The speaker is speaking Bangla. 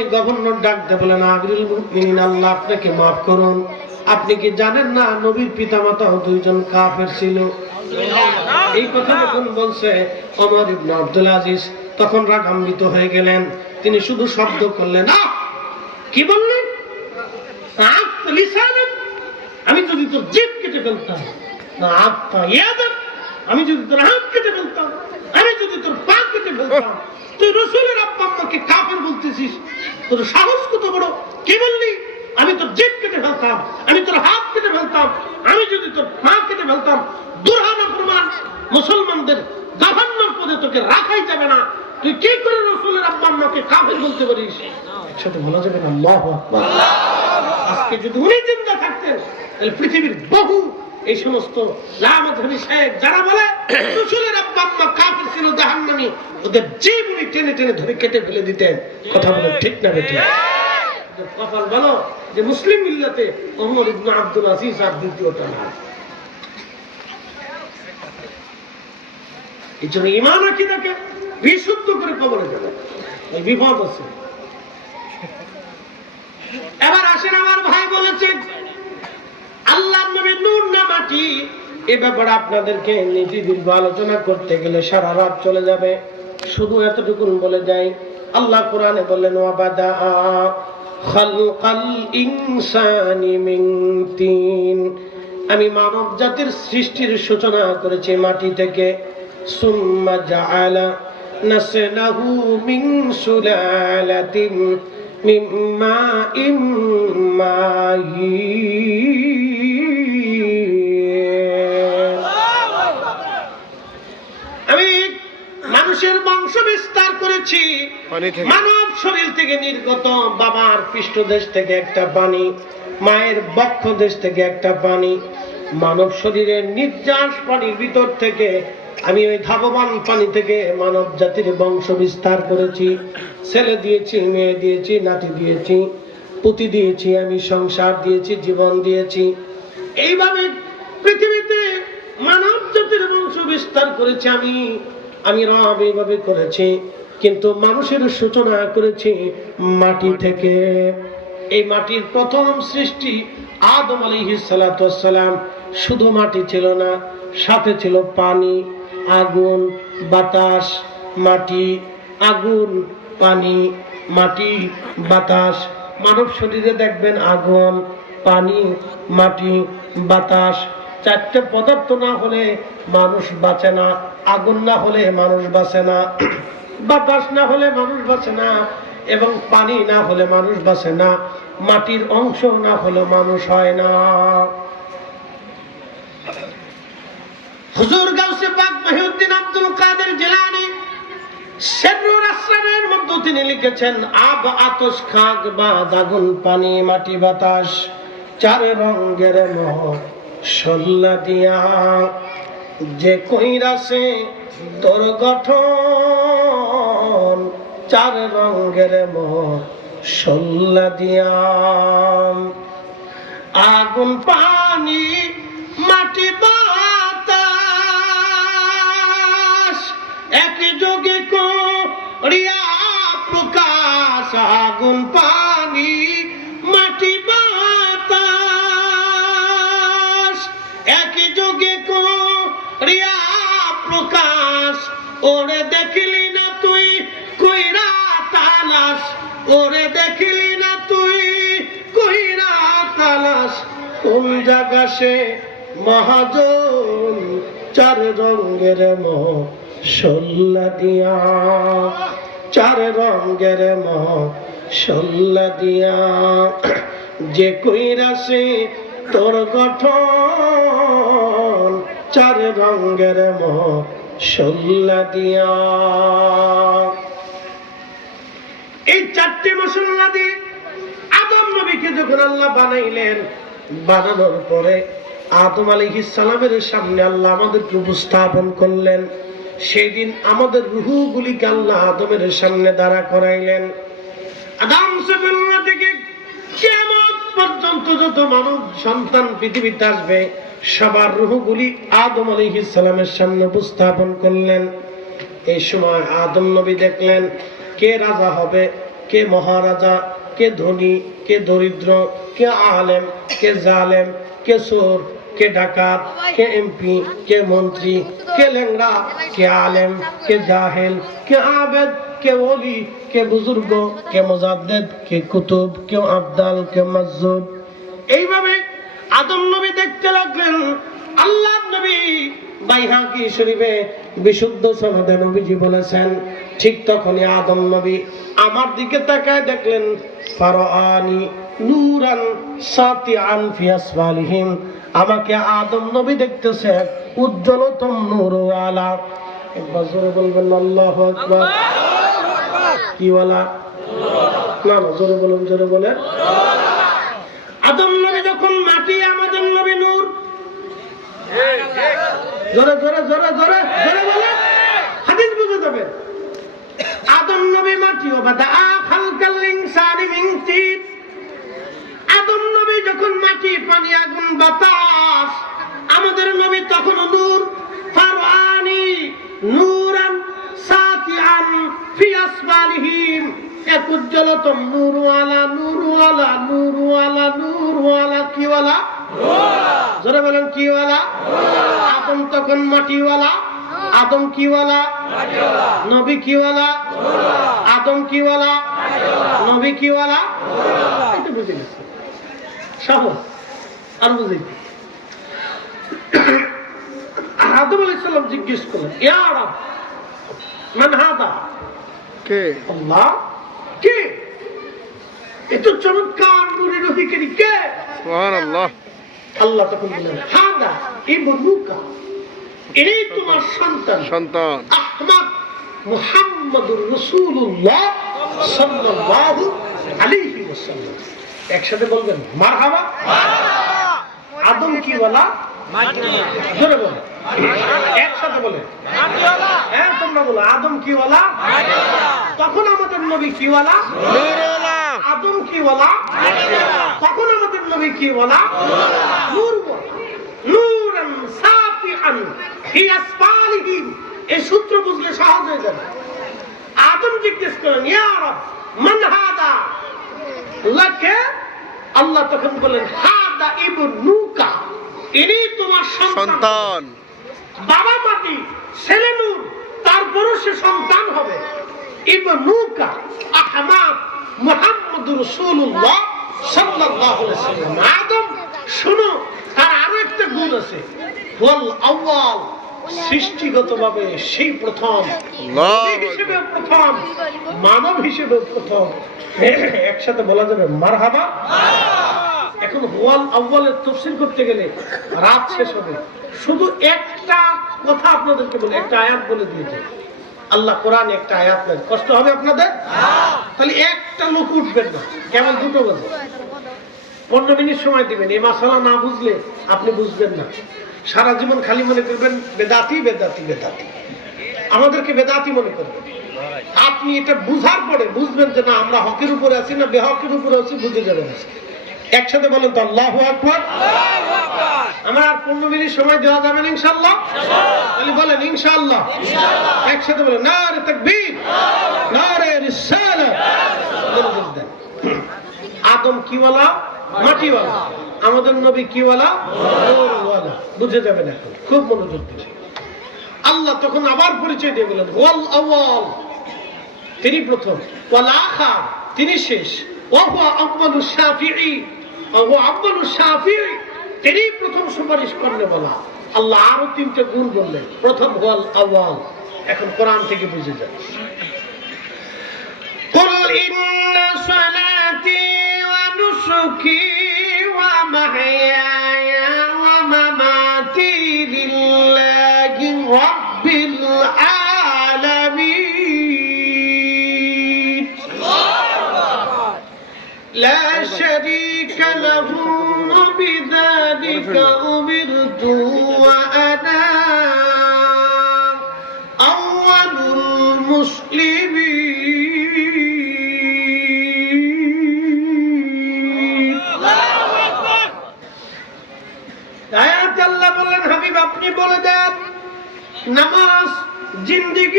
সময় গভর্নর ডাক দিয়ে বলেন, আমিরুল মুমিনিন, আল্লাহ আপনাকে মাফ করুন, আপনি কি জানেন না নবীর পিতামাতা দুইজন কাফের ছিল? এই কথা যখন বলছে ওমর ইবনে আব্দুল আজিজ তখন রাগান্বিত হয়ে গেলেন। তিনি শুধু শব্দ করলেন, কি বললেন? আমি যদি তোর জিভ কেটে ফেলতাম, আমি যদি তোর হাত কেটে ফেলতাম, আমি যদি তোর পা কেটে ফেলতাম, তুই রাসূলের আব্বা আম্মাকে কাফের বলতেছিস? তোর সাহস কত বড়! কি বললি? আমি তোর জিভ কেটে ফেলতাম, আমি তোর হাত কেটে ফেলতাম, আমি যদি তোর পা কেটে ফেলতাম। দুরহানা প্রমাণ, মুসলমানদের গভর্নর পদে তোকে রাখাই যাবে না। তুই কি করে রাসূলের আব্বা আম্মাকে কাফের বলতে পারিস? একসাথে বলা যাবে না আল্লাহু আকবার। আজকে যদি উনি জিন্দা থাকতেন তাহলে পৃথিবীর বহু এই সমস্ত লামাযহাবী শেখ যারা বলে রাসূলের আব্বা আম্মা কাফের ছিল, জাহান্নামী, ওদের জীব উনি টেনে টেনে ধরে কেটে ফেলে দিতেন। কথা বলে ঠিক না বেঠিক? কপাল ভালো যে মুসলিম মিল্লাতে ওমর ইবনে আব্দুল আজিজ আর দ্বিতীয়টা না। এই জন্য ঈমান আকীদাকে বিশুদ্ধ করে কবরে যাবে, এই বিপদ আছে। এবার আসেন, আমার ভাই বলেছেন আল্লাহর নবী নূর না মাটি, এ ব্যাপারে আপনাদেরকে নীতি দীর্ঘ আলোচনা করতে গেলে সারা রাত চলে যাবে। শুধু এতটুকু বলে যাই, আল্লাহ কোরআনে বললেন, ওয়াবাদা খালকাল ইনসানি মিন তিন, আমি মানব জাতির সৃষ্টির সূচনা করেছি মাটি থেকে। সুম্মা জাআলা নাসলাহু মিন সুলালাতিন মিন মাইন মাহিন, আমি মানুষের বংশ বিস্তার করেছি মানব শরীর থেকে নির্গত বাবার পৃষ্ঠদেশ থেকে একটা পানি, মায়ের বক্ষ দেশ থেকে একটা পানি, মানব শরীরের নির্যাস পানির ভিতর থেকে আমি ওই ধাবমান পানি থেকে মানব জাতির বংশ বিস্তার করেছি। ছেলে দিয়েছি, মেয়ে দিয়েছি, নাতি দিয়েছি, পুতি দিয়েছি, আমি সংসার দিয়েছি, জীবন দিয়েছি। এইভাবে পৃথিবীতে মানব জাতির বংশ বিস্তার করেছি আমি রব, এইভাবে করেছি। কিন্তু মানুষের সূচনা করেছি মাটি থেকে। এই মাটির প্রথম সৃষ্টি আদম আলাইহিস সালাতু ওয়াস সালাম। শুধু মাটি ছিল না, সাথে ছিল পানি, আগুন, বাতাস, মাটি, আগুন, পানি, মাটি, বাতাস। মানব শরীরে দেখবেন আগুন, পানি, মাটি, বাতাস, চারটে পদার্থ না হলে মানুষ বাঁচে না। আগুন না হলে মানুষ বাঁচে না, বাতাস না হলে মানুষ বাঁচে না, এবং পানি না হলে মানুষ বাঁচে না, মাটির অংশ না হলে মানুষ হয় না। হুজুর গাউসে পাক মহিউদ্দিন আব্দুল কাদের জিলানী সিররুল আসরারের মধ্যে তিনি লিখেছেন, আব, আতশ, খাক, বাদ, আগুন, পানি, মাটি, বাতাস, চার রঙের মশলা দিয়া যে কইরাছে তোর গঠন, চার রঙের মশলা দিয়া। আগুন, পানি, মাটি, বাতাস একই যোগে করিয়া প্রকাশ। আগুন, পানি, মাটি, বাতাস একই যোগে করিয়া প্রকাশ। ওরে দেখলি না তুই কইরা তালাশ, ওরে দেখলি না তুই কইরা তালাশ, কোন জায়গা সে মহাজন, চার রঙের মশলা দিয়া, চার রঙের মশলা দিয়া যে কইরা সে তোর গঠন, চার রঙের মশলা দিয়া। এই চারটি মশলা দিয়ে আদম নবীকে যখন আল্লাহ বানাইলেন, বানানোর পরে আদম আলাইহিস সালামের সামনে আল্লাহ আমাদেরকে উপস্থাপন করলেন। সেই দিন আমাদের রূহগুলিকে আল্লাহ আদমের সামনে দাঁড়া করাইলেন। আদম থেকে কিয়ামত পর্যন্ত যত মানব সন্তান পৃথিবীতে আসবে সবার রূহগুলি আদম আলাইহিস সালামের সামনে উপস্থাপন করলেন। এই সময় আদম নবী দেখলেন কে রাজা হবে, কে মহারাজা, কে ধনী, কে দরিদ্র, কে আলেম, কে জালেম, কে চোর, কে ডাকাত, কে এমপি, কে মন্ত্রী, কে লেংড়া, কে আলেম, কে জাহেল, কে আবেদ, কে ওলি, কে বুজুর্গ, কে মুজাদ্দিদ, কে কুতুব, কে আবদাল, কে মাজজুব। এইভাবে আদম নবী দেখতে লাগলেন। আল্লাহ নবী বাইহাকি শরীফে বিশুদ্ধ সনদে নবীজি বলেছেন, ঠিক তখনই আদম নবী আমার দিকে তাকায় দেখলেন, ফারাআনি নূরান সাতিআন ফি আসফালিহিম, আমাকে আদম নবী দেখতেছে উজ্জ্বলতম নূরওয়ালা। একবার জোরে বলবেন আল্লাহু আকবার। কি ওয়ালা? না না, জোরে বলুন, জোরে বলেন। আদম নবী যখন মাটি, আমাদের নবী নূর। জোরে জোরে জোরে জোরে জোরে বলেন, হাদিস বুঝে যাবেন। আদম নবী মাটি, ওবাদা খালকাল ইনসানি মিন তিন। আদম নবী যখন মাটি, পানি, আগুন, বাতাস, আমাদের নবী তখন নূর। ফারআনি নূরান সাতিআন ফি আসফালিহিম, এক উজ্জ্বলতম নূরওয়ালা, নূরওয়ালা, নূরওয়ালা, নূরওয়ালা। কি ওয়ালা? জোরে বলেন, কি ওয়ালা? আদম তখন মাটিওয়ালা। আদম কি ওয়ালা? নবী কি ওয়ালা? আদম কি ওয়ালা? নবী কি ওয়ালা? এটা বুঝে গেছে, সহজ। আর বুঝে আদম আলাইহিস সালাম জিজ্ঞেস করলেন, ইয়া রাব মান হাদা? কে? আল্লাহ। কে? এত চমৎকার নূরের অধিকারী কে? সুবহানাল্লাহ। আল্লাহ তখন বললেন, হাদা ইবনুকা, এই তোমার সন্তান আহমদ মুহাম্মদুর রাসূলুল্লাহ সাল্লাল্লাহু আলাইহি ওয়াসাল্লাম। একসাথে বলবেন মারহাবা। আদম কি ওয়ালা? মাটি। জোরে বলেন, একসাথে বলেন মাটিওয়ালা। হ্যাঁ, তোমরা বলো আদম কি ওয়ালা? মাটিওয়ালা। তখন আমাদের নবী কি ওয়ালা? নূরওয়ালা। আদম কি ওয়ালা? মাটিওয়ালা। তখন আমাদের নবী কি ওয়ালা? নূরওয়ালা। নূরান সাতিআন ফি আসফালিহিম। এই সূত্র বুঝলে সহজ হয়ে যাবে। আদম জিজ্ঞেস করেন, ইয়া রাব মান হাদা? আল্লাহকে। আল্লাহ তখন বলেন, হাদা ইবনুকা, ইনি তোমার সন্তান। বাবা মাটি, ছেলে নূর, তারপরও সে সন্তান হবে। ইবনুকা আহমদ মুহাম্মদুর রাসূলুল্লাহ সাল্লাল্লাহু আলাইহি ওয়াসাল্লাম। আদম শুনো, তার আরো একটা গুণ আছে, ওয়াল আউয়াল, সৃষ্টিগতভাবে সেই প্রথম, নবী হিসেবে প্রথম, মানব হিসেবে প্রথম। একসাথে বলা যাবে মারহাবা। এখন ওয়াল আউয়ালের তাফসীর করতে গেলে রাত শেষ হবে। শুধু একটা কথা আপনাদেরকে বলে, একটা আয়াত বলে দিয়েছে আল্লাহ কোরআনে, একটা আয়াত নেই, কষ্ট হবে আপনাদের? তাহলে একটা লোক উঠবেন না, কেমন 2 বাজে 15 মিনিট সময় দিবেন। এই মাসালা না বুঝলে আপনি বুঝবেন না। সারা জীবন খালি মনে করবেন বেদাতি বেদাতি বেদাতি, আমাদেরকে বেদাতি মনে করবেন। আপনি এটা বুঝার পরে বুঝবেন যে না, আমরা হকের উপরে আছি না বেহকের উপরে আছি, বুঝে যাবেন। একসাথে বলেন তো আল্লাহু আকবার। আমার আর 15 মিনিট সময় দেওয়া যাবে না ইনশাআল্লাহ? তাহলে বলেন ইনশাআল্লাহ। একসাথে বলেন নারে তাকবীর, নারে রিসালাত। আদম কি ওয়ালা? মাটিওয়ালা। আমাদের নবী কি ওয়ালা? নূরওয়ালা। বুঝে যাবেন এখন, খুব মনোযোগ দিন। আল্লাহ তখন আবার পরিচয় দিয়ে বলেন, ওয়াল আউয়াল, তিনি প্রথম, ওয়াল আখির, তিনি শেষ, ওয়া হুয়া আউয়ালুশ শাফিঈ, ওয়া হুয়া আউয়ালুশ শাফিঈ, তিনি প্রথম সুপারিশ করলে বলা। আল্লাহ আরো 3টে গুণ বললেন, প্রথম ওয়াল আউয়াল। এখন কোরআন থেকে বুঝে যান। কুল ইন্না সালাতি ওয়া নুসুকি ওয়া মাহইয়ায়া ওয়া মামাতি লিল্লাহি রাব্বিল আলামিন লা শারীকা লাহু ওয়া বিযালিকা উমিরতু ওয়া আনা আউয়ালুল মুসলিমিন। আয়াত আল্লাহ বললেন, হাবিব আপনি বলে দেন, নামাজ জিন্দেগি